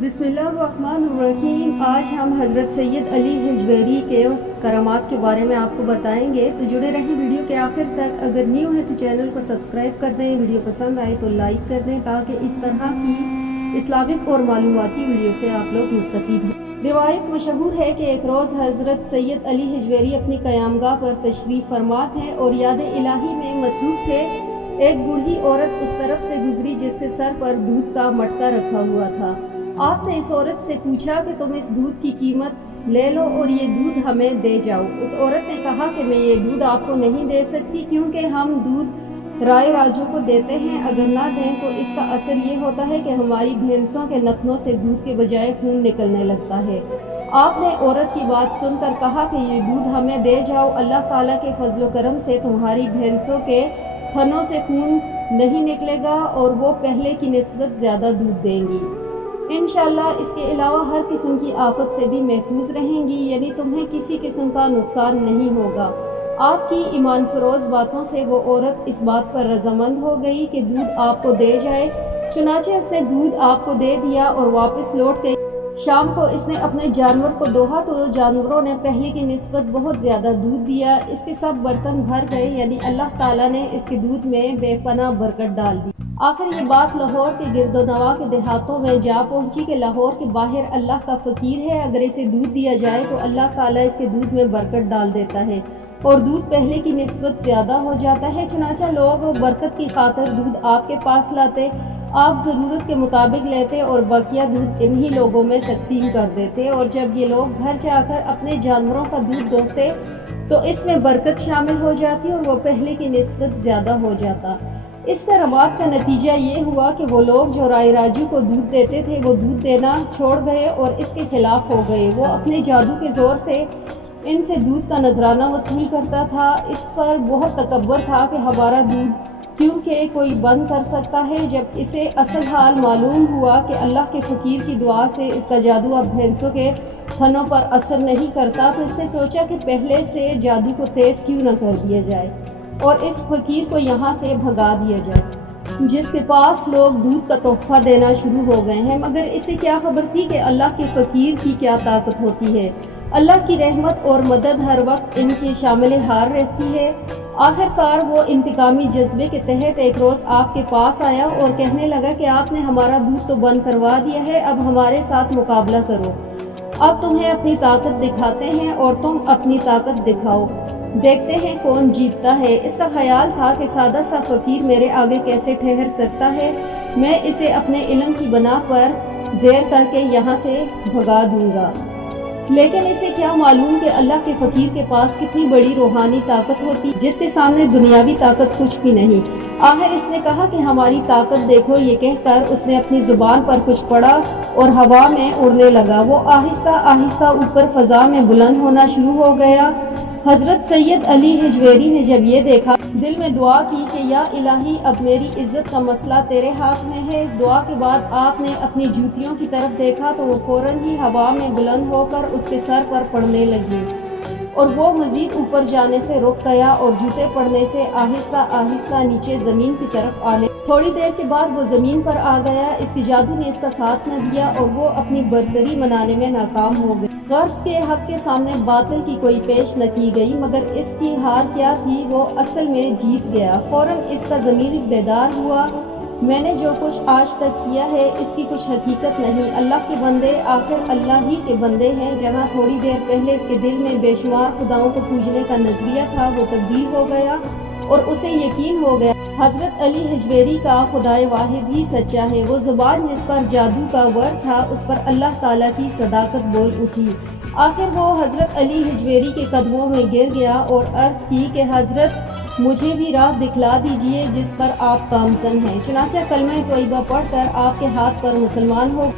बिस्मिल्लाहिर्रहमानिर्रहीम। आज हम हज़रत सैयद अली हिजवेरी के करामात के बारे में आपको बताएंगे, तो जुड़े रहें वीडियो के आखिर तक। अगर न्यू है तो चैनल को सब्सक्राइब कर दें, वीडियो पसंद आए तो लाइक कर दें, ताकि इस तरह की इस्लामिक और मालूमाती वीडियो से आप लोग मुस्तफ़ीद हों। रिवायत मशहूर है कि एक रोज़ हज़रत सैयद अली हिजवेरी अपनी क़यामगाह पर तशरीफ़ फरमा थे और याद इलाही में मसरूफ़ थे। एक बूढ़ी औरत उस तरफ से गुजरी जिसके सर पर दूध का मटका रखा हुआ था। आपने इस औरत से पूछा कि तुम इस दूध की कीमत ले लो और ये दूध हमें दे जाओ। उस औरत ने कहा कि मैं ये दूध आपको नहीं दे सकती, क्योंकि हम दूध राय राजू को देते हैं। अगर ना दें तो इसका असर ये होता है कि हमारी भैंसों के नथनों से दूध के बजाय खून निकलने लगता है। आपने औरत की बात सुनकर कहा कि ये दूध हमें दे जाओ, अल्लाह ताला के फजल करम से तुम्हारी भैंसों के थनों से खून नहीं निकलेगा और वो पहले की निस्बत ज़्यादा दूध देंगी इंशाअल्लाह। इसके अलावा हर किस्म की आफत से भी महफूज रहेंगी, यानी तुम्हें किसी किस्म का नुकसान नहीं होगा। आपकी ईमान फरोज बातों से वो औरत इस बात पर रजामंद हो गई कि दूध आपको दे जाए। चुनाचे उसने दूध आपको दे दिया और वापस लौट गई। शाम को इसने अपने जानवर को दोहा तो जानवरों ने पहले की निस्बत बहुत ज़्यादा दूध दिया। इसके सब बर्तन भर गए, यानी अल्लाह ताला ने इसके दूध में बेपनाह बरकत डाल दी। आखिर ये बात लाहौर के गिरदोनवा के देहातों में जा पहुंची कि लाहौर के बाहर अल्लाह का फ़कीर है, अगर इसे दूध दिया जाए तो अल्लाह ताला इसके दूध में बरकत डाल देता है और दूध पहले की निस्बत ज़्यादा हो जाता है। चुनाचा लोग बरकत की खातिर दूध आपके पास लाते, आप ज़रूरत के मुताबिक लेते और बकिया दूध इन्हीं लोगों में तकसीम कर देते, और जब ये लोग घर जाकर अपने जानवरों का दूध दोहते तो इसमें बरकत शामिल हो जाती और वो पहले की निस्बत ज़्यादा हो जाता। इस करामात का नतीजा ये हुआ कि वो लोग जो राय राजू को दूध देते थे वो दूध देना छोड़ गए और इसके खिलाफ हो गए। वो अपने जादू के ज़ोर से इनसे दूध का नजराना वसूल करता था। इस पर बहुत तकब्बर था कि हमारा दूध क्योंकि कोई बंद कर सकता है। जब इसे असल हाल मालूम हुआ कि अल्लाह के फ़कीर की दुआ से इसका जादू अब भैंसों के थनों पर असर नहीं करता, तो इसने सोचा कि पहले से जादू को तेज़ क्यों न कर दिया जाए और इस फ़कीर को यहाँ से भगा दिया जाए, जिसके पास लोग दूध का तोहफा देना शुरू हो गए हैं। मगर इसे क्या खबर थी कि अल्लाह के फ़कीर की क्या ताकत होती है। अल्लाह की रहमत और मदद हर वक्त इनके शामिल हार रहती है। आखिरकार वो इंतकामी जज्बे के तहत एक रोज़ आपके पास आया और कहने लगा कि आपने हमारा दूध तो बंद करवा दिया है, अब हमारे साथ मुकाबला करो। अब तुम्हें अपनी ताकत दिखाते हैं और तुम अपनी ताकत दिखाओ, देखते हैं कौन जीतता है। इसका ख्याल था कि सादा सा फ़कीर मेरे आगे कैसे ठहर सकता है, मैं इसे अपने इल्म की बना पर ज़ेर करके यहाँ से भगा दूंगा। लेकिन इसे क्या मालूम कि अल्लाह के फ़कीर के पास कितनी बड़ी रूहानी ताकत होती, जिसके सामने दुनियावी ताकत कुछ भी नहीं। आखिर इसने कहा कि हमारी ताकत देखो। ये कहकर उसने अपनी ज़ुबान पर कुछ पड़ा और हवा में उड़ने लगा। वो आहिस्ता आहिस्ता ऊपर फ़ज़ा में बुलंद होना शुरू हो गया। हज़रत सैयद अली हिजवेरी ने जब ये देखा, दिल में दुआ की कि या इलाही, अब मेरी इज़्ज़त का मसला तेरे हाथ में है। इस दुआ के बाद आपने अपनी जूतियों की तरफ देखा तो वो फ़ौरन ही हवा में बुलंद होकर उसके सर पर पड़ने लगी और वो मज़ीद ऊपर जाने से रुक गया और जूते पड़ने से आहिस्ता आहिस्ता नीचे ज़मीन की तरफ आने। थोड़ी देर के बाद वो ज़मीन पर आ गया। इसकी जादू ने इसका साथ न दिया और वो अपनी बरतरी मनाने में नाकाम हो गई। गर्ज के हक के सामने बातिल की कोई पेश न की गई, मगर इसकी हार क्या थी, वो असल में जीत गया। फ़ौरन इसका ज़मीर बेदार हुआ। मैंने जो कुछ आज तक किया है इसकी कुछ हकीकत नहीं। अल्लाह के बंदे आखिर अल्लाह ही के बंदे हैं। जहाँ थोड़ी देर पहले इसके दिल में बेशुमार खुदाओं को पूजने का नज़रिया था, वो तब्दील हो गया और उसे यकीन हो गया हज़रत अली हिजवेरी का खुदाए वाहिद ही सच्चा है। वो ज़ुबान जिस पर जादू का वर्ड था उस पर अल्लाह ताला की सदाकत बोल उठी। आखिर वो हज़रत अली हिजवेरी के कदमों में गिर गया और अर्ज़ की कि हज़रत, मुझे भी राह दिखला दीजिए जिस पर आप कामज़न हैं। चुनाचा कलमा तोयबा पढ़कर आपके हाथ पर मुसलमान हो